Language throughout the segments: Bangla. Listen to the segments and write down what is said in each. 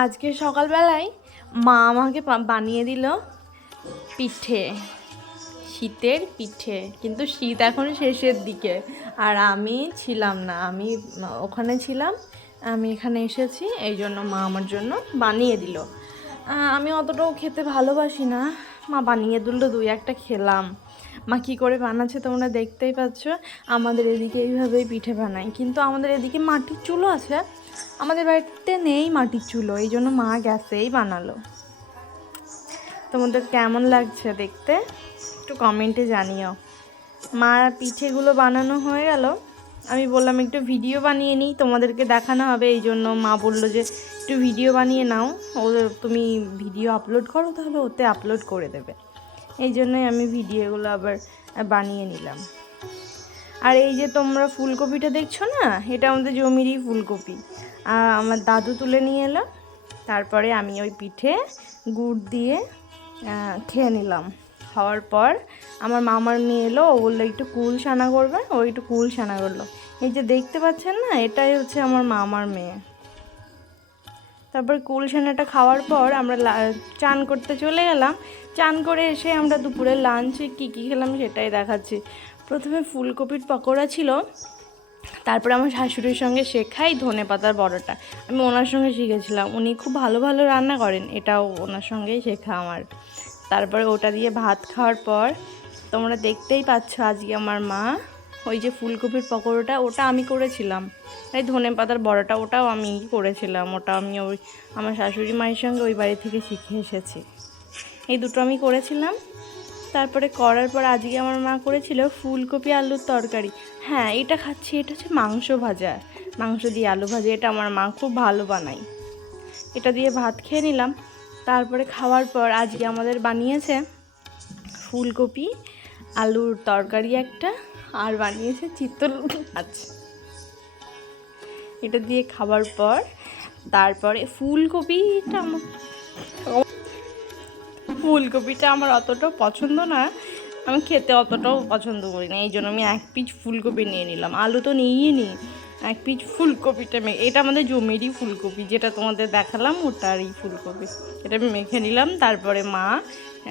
আজকে সকালবেলায় মা আমাকে বানিয়ে দিল পিঠে, শীতের পিঠে। কিন্তু শীত এখন শেষের দিকে, আর আমি ছিলাম না, আমি ওখানে ছিলাম, আমি এখানে এসেছি, এই জন্য মা আমার জন্য বানিয়ে দিল। আমি অতটাও খেতে ভালোবাসি না, মা বানিয়ে দিল, দুই একটা খেলাম। মা কী করে বানাচ্ছে তোমরা দেখতেই পাচ্ছ। আমাদের এদিকে এইভাবেই পিঠে বানায়, কিন্তু আমাদের এদিকে মাটির চুলো আছে, আমাদের বাড়িতে নেই মাটির চুলো, এই জন্য মা গ্যাসেই বানালো। তোমাদের কেমন লাগছে দেখতে একটু কমেন্টে জানিও। মা পিঠেগুলো বানানো হয়ে গেল, আমি বললাম একটু ভিডিও বানিয়ে নিই, তোমাদেরকে দেখানো হবে, এই জন্য মা বললো যে একটু ভিডিও বানিয়ে নাও, তুমি ভিডিও আপলোড করো তাহলে ওতে আপলোড করে দেবে, এই জন্যই আমি ভিডিওগুলো আবার বানিয়ে নিলাম। আর এই যে তোমরা ফুলকপিটা দেখছো না, এটা আমাদের জমিরই ফুলকপি, আমার দাদু তুলে নিয়ে এলো, তারপরে আমি ওই পিঠে গুড় দিয়ে খেয়ে নিলাম। খাওয়ার পর আমার মামার মেয়ে এলো, ও বললো একটু কুল ছানা করবে, ও একটু কুল ছানা করলো। এই যে দেখতে পাচ্ছেন না, এটাই হচ্ছে আমার মামার মেয়ে। তারপর কুল ছানাটা খাওয়ার পর আমরা চান করতে চলে গেলাম। চান করে এসে আমরা দুপুরে লাঞ্চে কী কী খেলাম সেটাই দেখাচ্ছি। প্রথমে ফুলকপির পকোড়া ছিল, তারপরে আমার শাশুড়ির সঙ্গে শেখাই ধনেপাতার বড়াটা, আমি ওনার সঙ্গে শিখেছিলাম, উনি খুব ভালো ভালো রান্না করেন, এটাও ওনার সঙ্গেই শেখা আমার। তারপরে ওটা দিয়ে ভাত খাওয়ার পর তোমরা দেখতেই পাচ্ছ আজকে আমার মা ওই যে ফুলকপির পকোড়াটা, ওটা আমি করেছিলাম, এই ধনেপাতার বড়াটা ওটাও আমি করেছিলাম, ওটা আমি ওই আমার শাশুড়ি মায়ের সঙ্গে ওই বাড়ি থেকে শিখে এসেছি, এই দুটো আমি করেছিলাম। তারপরে করার পর আজকে আমার মা করেছিল ফুলকপি আলুর তরকারি। হ্যাঁ, এটা খাচ্ছি, এটা হচ্ছে মাংস ভাজা, মাংস দিয়ে আলু ভাজা, এটা আমার মা খুব ভালো বানায়। এটা দিয়ে ভাত খেয়ে নিলাম। তারপরে খাওয়ার পর আজকে আমাদের বানিয়েছে ফুলকপি আলুর তরকারি একটা, আর বানিয়েছে চিতল মাছ। এটা দিয়ে খাওয়ার পর তারপরে ফুলকপিটা আমার অতটাও পছন্দ না, আমি খেতে অতটাও পছন্দ করি না, এই জন্য আমি এক পিস ফুলকপি নিয়ে নিলাম, আলু তো নিয়েই নিই, এক পিস ফুলকপিটা এটা আমাদের জমিরই ফুলকপি, যেটা তোমাদের দেখালাম ওটারই ফুলকপি, এটা আমি মেখে নিলাম। তারপরে মা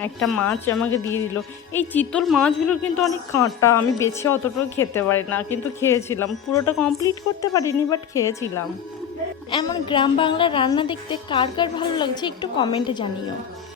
একটা মাছ আমাকে দিয়ে দিল। এই চিতল মাছগুলো কিন্তু অনেক কাঁটা, আমি বেছে অতটাও খেতে পারি না, কিন্তু খেয়েছিলাম, পুরোটা কমপ্লিট করতে পারিনি, বাট খেয়েছিলাম। এমন গ্রাম বাংলার রান্না দেখতে কার কার ভালো লাগছে একটু কমেন্টে জানিও।